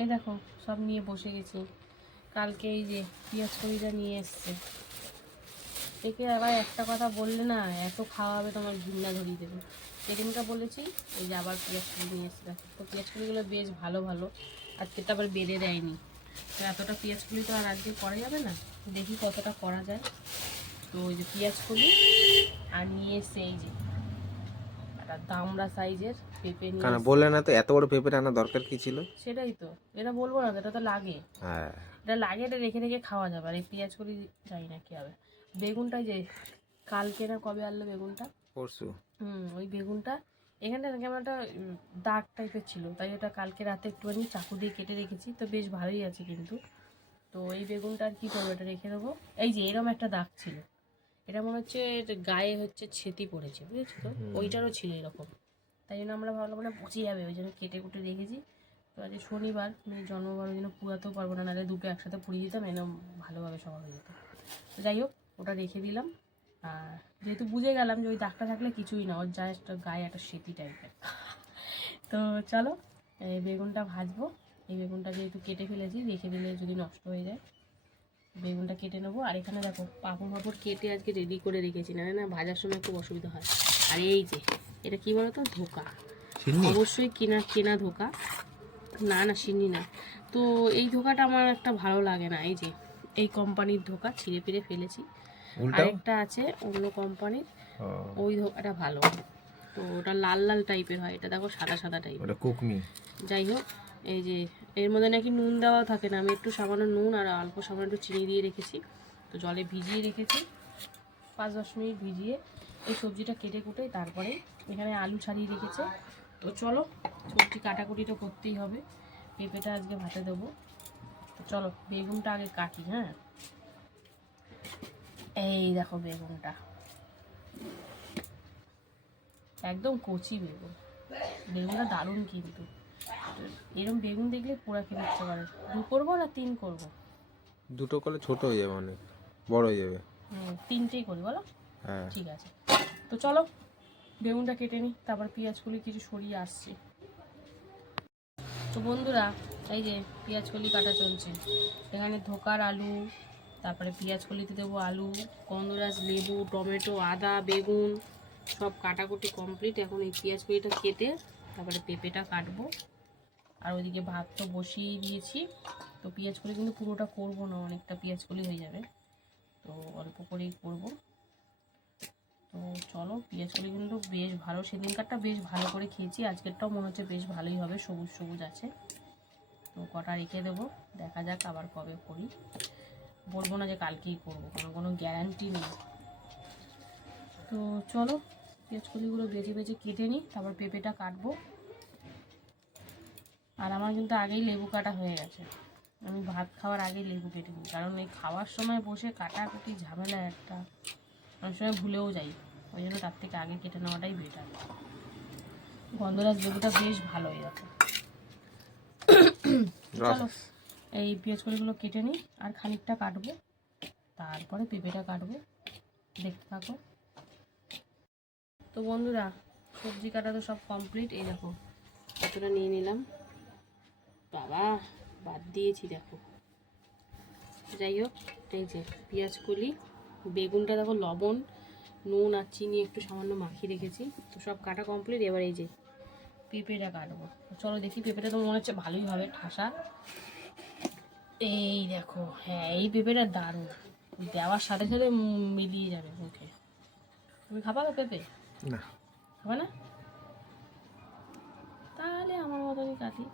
এই দেখো, সব নিয়ে বসে গেছি। কালকে এই যে পেঁয়াজ কড়িটা নিয়ে এসছে। একে আবার একটা কথা বললে না, এত খাওয়াবে তোমার ঘৃণা ধরিয়ে দেবে। সেদিনটা বলেছি, এই যে আবার পেঁয়াজ কড়ি নিয়ে এসছে। তো পেঁয়াজ কড়িগুলো বেশ ভালো ভালো। আজকে তো আবার বেড়ে দেয়নি। তো এতটা পেঁয়াজ কড়ি তো আর আজকে করা যাবে না। দেখি কতটা করা যায়। তো ওই যে পেঁয়াজ কড়ি আর নিয়ে এসছে এই যে একটা দামড়া সাইজের পেঁপে নিয়ে কেন। বললে না তো এত বড় পেঁপে আনা দরকার কি ছিল? সেটাই তো এটা বলব না এটা তো লাগে। হ্যাঁ। এটা লাগে এটা রেখে রেখে খাওয়া যাবে আর এই পেঁয়াজ করি জানি না কি হবে। বেগুনটা যে কালকে না কবে আনলো বেগুনটা? পরশু। হুম ওই বেগুনটা। এখানটা কেমন একটা দাগ টাইপের ছিল তাই ওটা কালকে রাতে একটুখানি চাকু দিয়ে কেটে রেখেছি তো বেশ ভালোই আছে কিন্তু। তো এই বেগুনটা আর কি করব এটা রেখে দেবো। এই যে এরকম একটা দাগ ছিল। এটা মনে হচ্ছে গায়ে হচ্ছে ছেতি পড়েছে বুঝেছ তো? ওইটারও ছিল এরকম। তাই জন্য আমরা ভাবলাম মানে পচে যাবে ওই জন্য কেটে কুটে রেখেছি। তো আজ শনিবার মেয়ের জন্মবার ওই জন্য পুরাতেও পারব না নাহলে দুটো একসাথে পুড়িয়ে দিতাম এরকম ভালোভাবে সবার হয়ে যেত। তো যাই হোক ওটা রেখে দিলাম। আর যেহেতু বুঝে গেলাম যে ওই দাগটা থাকলে কিছুই না ওর জাস্ট গায়ে একটা সেতি টাইপের তো চলো এই বেগুনটা ভাজবো। এই বেগুনটা যেহেতু কেটে ফেলেছি রেখে দিলে যদি নষ্ট হয়ে যায়। বেগুনটা কেটে নেব। আর এখানে দেখো পাঁপড় পাঁপড় কেটে আজকে রেডি করে রেখেছি। না না ভাজার সময় খুব অসুবিধা হয়। আর এই যে এটা কি বলতো? ধোকা। অবশ্যই কেনা কেনা ধোকা। না না সিন্নি না। তো এই ধোকাটা আমার একটা ভালো লাগে না। এই যে এই কোম্পানির ধোকা ছিঁড়ে ফিরে ফেলেছি। আরেকটা আছে অন্য কোম্পানির। ওই ধোকাটা ভালো। তো ওটা লাল লাল টাইপের হয়। এটা দেখো সাদা সাদা টাইপের যাই হোক এই যে এর মধ্যে নাকি নুন দেওয়া থাকে না। আমি একটু সামান্য নুন আর অল্প সামান্য একটু চিনি দিয়ে রেখেছি। তো জলে ভিজিয়ে রেখেছি। পাঁচ দশ মিনিট ভিজিয়ে এই সবজিটা কেটে কুটে তারপরে এখানে আলু ছাড়িয়ে রেখেছে। তো চলো, সবজি কাটাকুটি তো করতেই হবে। পেঁপেটা আজকে ভাতে দেবো। তো চলো, বেগুনটা আগে কাটি হ্যাঁ? এই দেখো বেগুনটা। একদম কচি বেগুন। বেগুনটা দারুণ কিন্তু। এরকম বেগুন দেখলে পোড়া খেতে ইচ্ছে করে। দু করব না তিন করব? দুটো করলে ছোট হয়ে যাবে অনেক বড় হয়ে যাবে। হুম, তিনটেই করি বলো? হ্যাঁ। ঠিক আছে। তো চলো বেগুনটা কেটে নিই তারপর পেঁয়াজগুলি কিছু সরিয়ে আসছি। তো বন্ধুরা এই যে পেঁয়াজকলি কাটা চলছে। এখানে ধোকার আলু তারপরে পেঁয়াজকলিতে দেবো আলু কন্দরাজ লেবু টমেটো আদা বেগুন সব কাটাকুটি কমপ্লিট। এখন এই পেঁয়াজকলিটা কেটে তারপরে পেঁপেটা কাটবো। আর ওইদিকে ভাত তো বসিয়ে দিয়েছি। তো পেঁয়াজকলি কিন্তু পুরোটা করব না, অনেকটা পেঁয়াজকলি হয়ে যাবে। তো অল্প করেই করব। তো চলো পেঁয়াজগুলি কিন্তু বেশ ভালো, সেদিনকারটা বেশ ভালো করে খেয়েছি। আজকেরটাও মনে হচ্ছে বেশ ভালোই হবে, সবুজ সবুজ আছে। তো কটা রেখে দেবো, দেখা যাক আবার কবে করি। বলব না যে কালকেই করব, কারণ কোনো গ্যারান্টি নেই। তো চলো পেঁয়াজকলিগুলো বেজে বেজে কেটে নিই, তারপর পেঁপেটা কাটবো। আর আমার কিন্তু আগেই লেবু কাটা হয়ে গেছে। আমি ভাত খাওয়ার আগেই লেবু কেটে নিই কারণ এই খাওয়ার সময় বসে কাটাকুটি ঝামেলা একটা। অনেক সময় ভুলেও যাই ওই জন্য তার থেকে আগে কেটে নেওয়াটাই বেটার গন্ধরাজ লেবুটা বেশ ভালো রস চলো এই পেঁয়াজ কলিগুলো কেটে নিই আর খানিকটা কাটবো। তারপরে পেঁপেটা কাটবো। দেখতে থাকো। তো বন্ধুরা সবজি কাটা তো সব কমপ্লিট এই দেখো কতটা নিয়ে নিলাম। বাবা বাদ দিয়েছি দেখো। যাই হোক এই যে পেঁয়াজ কলি বেগুনটা দেখো লবণ নুন আর চিনি একটু সামান্য মাখিয়ে রেখেছি তো সব কাটা কমপ্লিট এবার এই যে পেঁপেটা কাটবো। চলো দেখি পেঁপেটা তো মনে হচ্ছে ভালোই হবে ঠাসা। এই দেখো হ্যাঁ এই পেঁপেটা দারুণ। দেওয়ার সাথে সাথে মিলিয়ে যাবে মুখে। তুমি খাবা তো পেঁপে? না। হবে না? তাহলে আমার মতনই কাটি।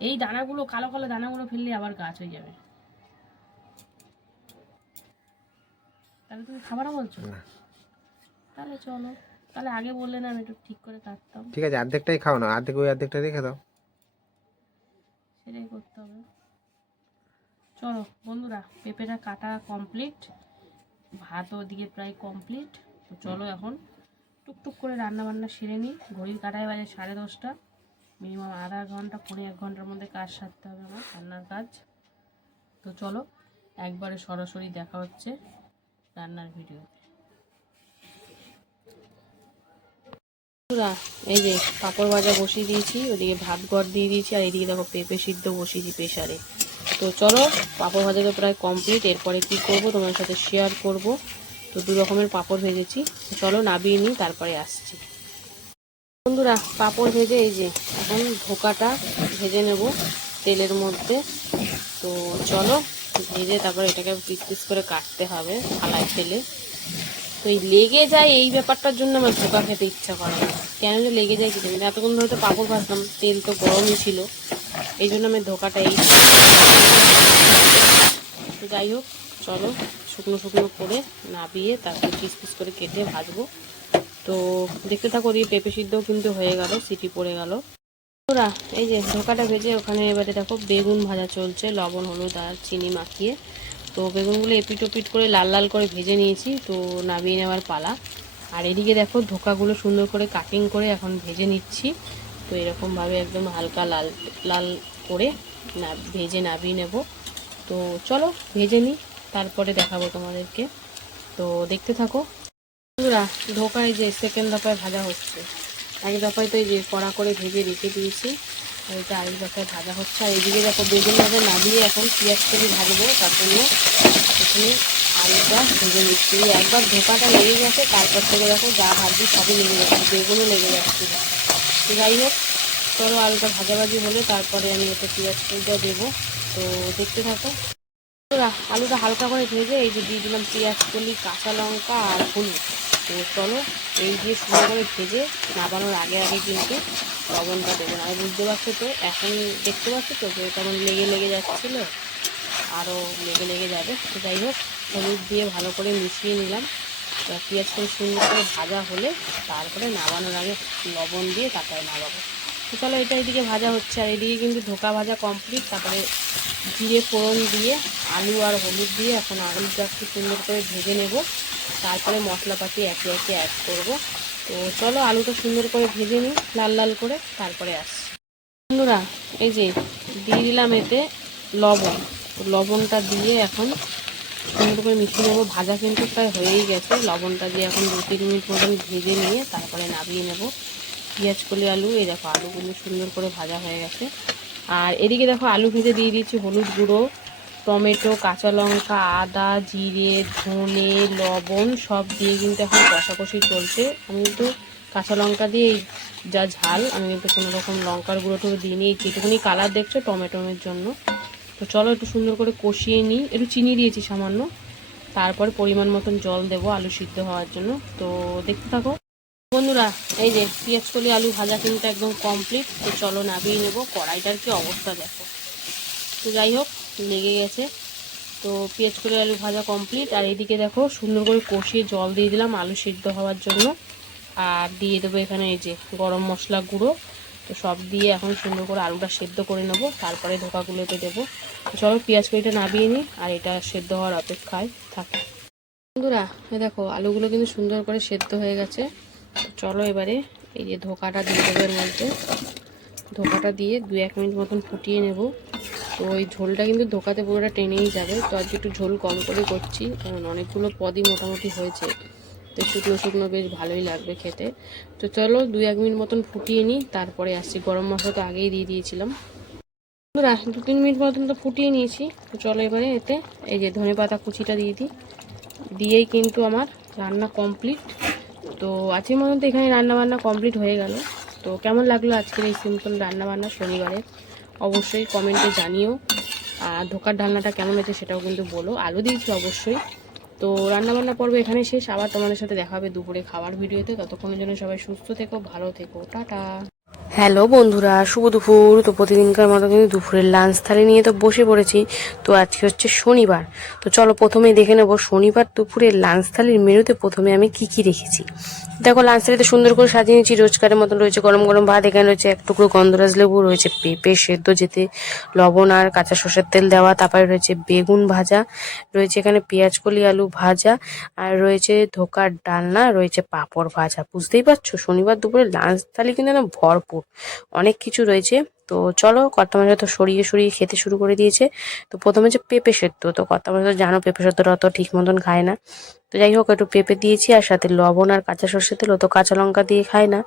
এই দানাগুলো কালো কালো দানাগুলো ফেললে আবার গাছ হয়ে যাবে। তাহলে তুমি খাবারও বলছো? তাহলে চলো। তাহলে আগে বললে না আমি একটু ঠিক করে কাটতাম। ঠিক আছে অর্ধেকটাই খাও না অর্ধেক ওই অর্ধেকটা রেখে দাও। সেটাই করতে হবে। চলো বন্ধুরা পেঁপেটা কাটা কমপ্লিট ভাত ওদিকে প্রায় কমপ্লিট তো চলো এখন টুকটুক করে রান্না বান্না সেরে নিই। ঘড়ির কাটায় বাজে সাড়ে দশটা। মিনিমাম আধা ঘণ্টা, পৌনে এক ঘণ্টার মধ্যে কাজ সারতে হবে আমার রান্নার কাজ। তো চলো, একবারে সরাসরি দেখা হচ্ছে রান্নার ভিডিও এই যে পাঁপড় ভাজা বসিয়ে দিয়েছি, ওদিকে ভাত গড় দিয়ে দিয়েছি, আর এদিকে দেখো পেঁপে সিদ্ধ বসিয়েছি প্রেশারে তো চলো, পাঁপড় ভাজা তো প্রায় কমপ্লিট এরপরে কি করব তোমার সাথে শেয়ার করব। তো দু রকমের পাঁপড় ভেজেছি। চলো নাবিয়ে নিই, তারপরে আসছি। বন্ধুরা, পাঁপড় ভেজে এই যে এখন ধোকাটা ভেজে নেব তেলের মধ্যে। তো চলো ভেজে তারপরে এটাকে পিস পিস করে কাটতে হবে থালায় ফেলে তো এই লেগে যায় এই ব্যাপারটার জন্য আমার ধোকা খেতে ইচ্ছা করে না। কেন যে লেগে যায় কি জানি। এতক্ষণ ধরে তো পাঁপড় ভাজলাম তেল তো গরমই ছিল। এই জন্য আমি ধোকাটা এই তো যাই হোক, চলো শুকনো শুকনো করে নাবিয়ে তারপর পিস পিস করে কেটে ভাজবো। তো দেখতে থাকো দিয়ে পেঁপে সিদ্ধও কিন্তু হয়ে গেল, সিটি পড়ে গেল। ওরা এই যে ধোকাটা ভেজে ওখানে এবারে দেখো বেগুন ভাজা চলছে, লবণ, হলুদ আর চিনি মাখিয়ে। তো বেগুনগুলো এপিট ওপিট করে লাল লাল করে ভেজে নিয়েছি, তো নামিয়ে নেওয়ার পালা। আর এদিকে দেখো ধোকাগুলো সুন্দর করে কাটিং করে এখন ভেজে নিচ্ছি। তো এরকমভাবে একদম হালকা লাল লাল করে না, ভেজে নামিয়ে নেব। তো চলো ভেজে নিই, তারপরে দেখাবো তোমাদেরকে। তো দেখতে থাকো। ধোকায় যে সেকেন্ড দফায় ভাজা হচ্ছে। এক দফায় তো এই যে কড়া করে ভেজে রেখে দিয়েছি এটা আরেক দফায় ভাজা হচ্ছে। আর এদিকে দেখো বেগুন ভাজা নামিয়ে এখন পেঁয়াজ করি ভাজবো, তার জন্য এখানে আলুটা ভেজে নিচ্ছি। একবার ধোকাটা লেগে গেছে, তারপর থেকে দেখো যা ভাবছি সবই লেগে যাচ্ছে, বেগুনও লেগে যাচ্ছে। যাই হোক, চলো আলুটা ভাজাভাজি হলে তারপরে আমি এতে পেঁয়াজ কলিটা দেবো। তো দেখতে থাকো। আলুটা হালকা করে ভেজে এই যে দিয়ে দিলাম পেঁয়াজ, কলি, কাঁচা লঙ্কা আর হলুদ। তো চলো, এই দিয়ে সুন্দর করে ভেজে নামানোর আগে আগে কিন্তু লবণটা দেবো। আর বুঝতে পারছ তো, এখন দেখতে পাচ্ছ তো যে কেমন লেগে লেগে যাচ্ছিল? আরও লেগে লেগে যাবে। তো যাই হোক, হলুদ দিয়ে ভালো করে মিশিয়ে নিলাম। পেঁয়াজ করে সুন্দর করে ভাজা হলে তারপরে নামানোর আগে লবণ দিয়ে তারপরে নামাবো। তো চলো, এটা এদিকে ভাজা হচ্ছে। আর এদিকে কিন্তু ধোকা ভাজা কমপ্লিট তারপরে জিরে ফোড়ন দিয়ে আলু আর হলুদ দিয়ে এখন আলুটা একটু সুন্দর করে ভেজে নেব। তারপরে মশলাপাতি একে একে অ্যাড করব। তো চলো আলুটা সুন্দর করে ভেজে নিই, লাল লাল করে তারপরে আসছি। বন্ধুরা, এই যে দিয়ে দিলাম এতে লবণ। লবণটা দিয়ে এখন সুন্দর করে মিশিয়ে নেব। ভাজা কিন্তু প্রায় হয়েই গেছে। লবণটা দিয়ে এখন দু তিন মিনিট মতন ভেজে নিয়ে তারপরে নামিয়ে নেব। পেঁয়াজ কলি আলু, এই দেখো আলুগুলো সুন্দর করে ভাজা হয়ে গেছে। আর এদিকে দেখো আলু ভেজে দিয়ে দিয়েছি হলুদ গুঁড়ো। টমেটো, কাঁচা লঙ্কা, আদা, জিরে, ধনে, লবণ সব দিয়ে কিন্তু এখন কষাকষি চলছে। আমি কিন্তু কাঁচা লঙ্কা দিয়ে যা ঝাল, আমি কিন্তু কোনো রকম লঙ্কার গুঁড়ো টুড়ো দিইনি। এই যেটুকুনি কালার দেখছ টমেটোমের জন্য। তো চলো একটু সুন্দর করে কষিয়ে নিই। একটু চিনি দিয়েছি সামান্য। তারপর পরিমাণ মতন জল দেবো আলু সিদ্ধ হওয়ার জন্য। তো দেখতে থাকো। বন্ধুরা, এই যে পেঁয়াজ কলি আলু ভাজা কিন্তু একদম কমপ্লিট তো চলো নামিয়ে নেব। কড়াইটার কি অবস্থা দেখো। তো যাই হোক লেগে গেছে। তো পেঁয়াজ কলি আলু ভাজা কমপ্লিট আর এদিকে দেখো সুন্দর করে কষিয়ে জল দিয়ে দিলাম আলু সিদ্ধ হওয়ার জন্য। আর দিয়ে দেবো এখানে এই যে গরম মশলা গুঁড়ো। তো সব দিয়ে এখন সুন্দর করে আলুটা সেদ্ধ করে নেব। তারপরে ধোকাগুলোতে দেবো। চলো পেঁয়াজ কড়িটা নামিয়ে নিই আর এটা সেদ্ধ হওয়ার অপেক্ষায় থাকে। বন্ধুরা দেখো আলুগুলো কিন্তু সুন্দর করে সেদ্ধ হয়ে গেছে। চলো এবারে এই যে ধোকাটা দিয়ে দেবো এর মধ্যে। ধোকাটা দিয়ে দু এক মিনিট মতন ফুটিয়ে নেব। তো ওই ঝোলটা কিন্তু ধোকাতে পুরোটা টেনেই যাবে। তো আজকে একটু ঝোল কম করে করছি, কারণ অনেকগুলো পদই মোটামুটি হয়েছে। তো শুকনো শুকনো বেশ ভালোই লাগবে খেতে। তো চলো দু এক মিনিট মতন ফুটিয়ে নিই, তারপরে আসছি। গরম মশলা তো আগেই দিয়ে দিয়েছিলাম। দু তিন মিনিট মতন তো ফুটিয়ে নিয়েছি। তো চলো এবারে এতে এই যে ধনে পাতা কুচিটা দিয়ে দিই। দিয়েই কিন্তু আমার রান্না কমপ্লিট তো আজকের মতন তো এখানে রান্নাবান্না কমপ্লিট হয়ে গেল। তো কেমন লাগল আজকের এই সিম্পল রান্না বান্না শনিবারে? অবশ্যই কমেন্টে জানিও। আর ধোকার ডালনাটা কেমন হয়েছে সেটাও কিন্তু বলো। আলু দিয়েছি অবশ্যই। তো রান্নাবান্না পর্ব এখানে শেষ। আবার তোমাদের সাথে দেখা হবে দুপুরে খাবার ভিডিওতে। ততক্ষণের জন্য সবাই সুস্থ থেকো, ভালো থেকো। টাটা। হ্যালো বন্ধুরা, শুভ দুপুর। তো প্রতিদিনকার মতো কিন্তু দুপুরের লাঞ্চ থালি নিয়ে তো বসে পড়েছি। তো আজকে হচ্ছে শনিবার। তো চলো প্রথমেই দেখে নেব শনিবার দুপুরের লাঞ্চ থালির মেনুতে প্রথমে আমি কি কি রেখেছি। দেখো লাঞ্চ থালিতে সুন্দর করে সাজিয়ে নিয়েছি, রোজকারের মতন রয়েছে গরম গরম ভাত, এখানে রয়েছে এক টুকরো গন্ধরাজ লেবু, রয়েছে পেঁপে সেদ্ধ যেতে, লবণ আর কাঁচা সর্ষের তেল দেওয়া, তারপরে রয়েছে বেগুন ভাজা, রয়েছে এখানে পেঁয়াজ কলি আলু ভাজা, আর রয়েছে ধোকার ডালনা, রয়েছে পাঁপড় ভাজা। বুঝতেই পারছ? শনিবার দুপুরে লাঞ্চ থালি কিন্তু না ভরপুর। অনেক কিছু রয়েছে। তো চলো কর্তা মাছ তো সরিয়ে সরিয়ে খেতে শুরু করে দিয়েছে। তো প্রথমে যে পেঁপে সেদ্ধ, তো কর্তা মাছ তো জানো পেঁপে সেদ্ধটা অত ঠিক মতন খায় না। তো যাই হোক, একটু পেঁপে দিয়েছি আর সাথে লবণ আর কাঁচা সর্ষে তেল তো কাঁচা লঙ্কা দিয়ে খায় না।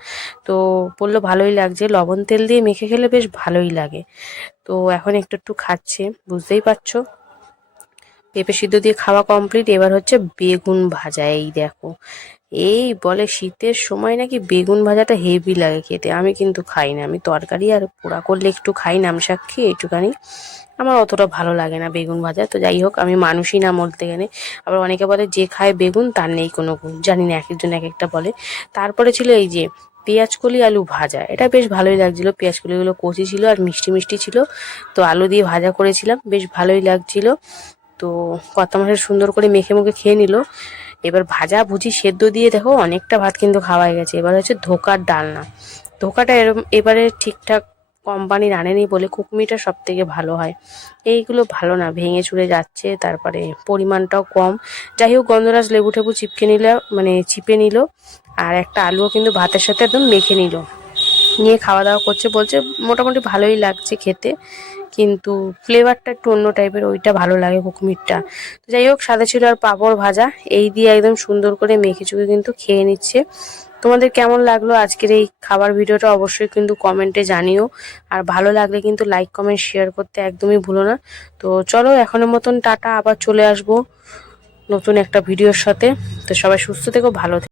তো বলল ভালোই লাগছে, লবণ তেল দিয়ে মেখে খেলে বেশ ভালোই লাগে। তো এখন একটু একটু খাচ্ছে, বুঝতেই পারছ? পেঁপে সিদ্ধ দিয়ে খাওয়া কমপ্লিট এবার হচ্ছে বেগুন ভাজা, এই দেখো। এই বলে শীতের সময় নাকি বেগুন ভাজাটা হেভি লাগে খেতে। আমি কিন্তু খাই না। আমি তরকারি আর পোড়া করলে একটু খাই, নাম সাক্ষী একটুখানি আমার অতটা ভালো লাগে না বেগুন ভাজা। তো যাই হোক, আমি মানুষই না বলতে গেলে। আবার অনেকে বলে যে খায় বেগুন, তার নেই কোনো গুণ। জানি না এক একজন এক একটা বলে। তারপরে ছিল এই যে পেঁয়াজ কলি আলু ভাজা। এটা বেশ ভালোই লাগছিল। পেঁয়াজ কলিগুলো কচি ছিল আর মিষ্টি মিষ্টি ছিল। তো আলু দিয়ে ভাজা করেছিলাম। বেশ ভালোই লাগছিল। তো কত মাসের সুন্দর করে মেখে মুখে খেয়ে নিল। এবার ভাজা ভুজি সেদ্ধ দিয়ে দেখো অনেকটা ভাত কিন্তু খাওয়া গেছে। এবার হচ্ছে ধোকার ডালনা। ধোকাটা এরম এবারে ঠিকঠাক কোম্পানির আনেনি বলে কুকমিটা সব থেকে ভালো হয়। এইগুলো ভালো না, ভেঙে চুরে যাচ্ছে, তারপরে পরিমাণটাও কম। যাই হোক, গন্ধরাজ লেবু টেবু চিপকে নিল মানে চিপে নিল, আর একটা আলুও কিন্তু ভাতের সাথে একদম মেখে নিল। নিয়ে খাওয়া দাওয়া করছে, বলছে মোটামুটি ভালোই লাগছে খেতে। কিন্তু ফ্লেভারটা একটু অন্য টাইপের ওইটা ভালো লাগে কুকমিরটা তো যাই হোক, সাদা ছিল আর পাঁপড় ভাজা। এই দিয়ে একদম সুন্দর করে মেখে চুকে কিন্তু খেয়ে নিচ্ছে। তোমাদের কেমন লাগল আজকের এই খাবার ভিডিওটা অবশ্যই কিন্তু কমেন্টে জানিও। আর ভালো লাগলে কিন্তু লাইক কমেন্ট শেয়ার করতে একদমই ভুলো না। তো চলো, এখনের মতন টাটা, আবার চলে আসব নতুন একটা ভিডিওর সাথে। তো সবাই সুস্থ থেকো, ভালো থেকো।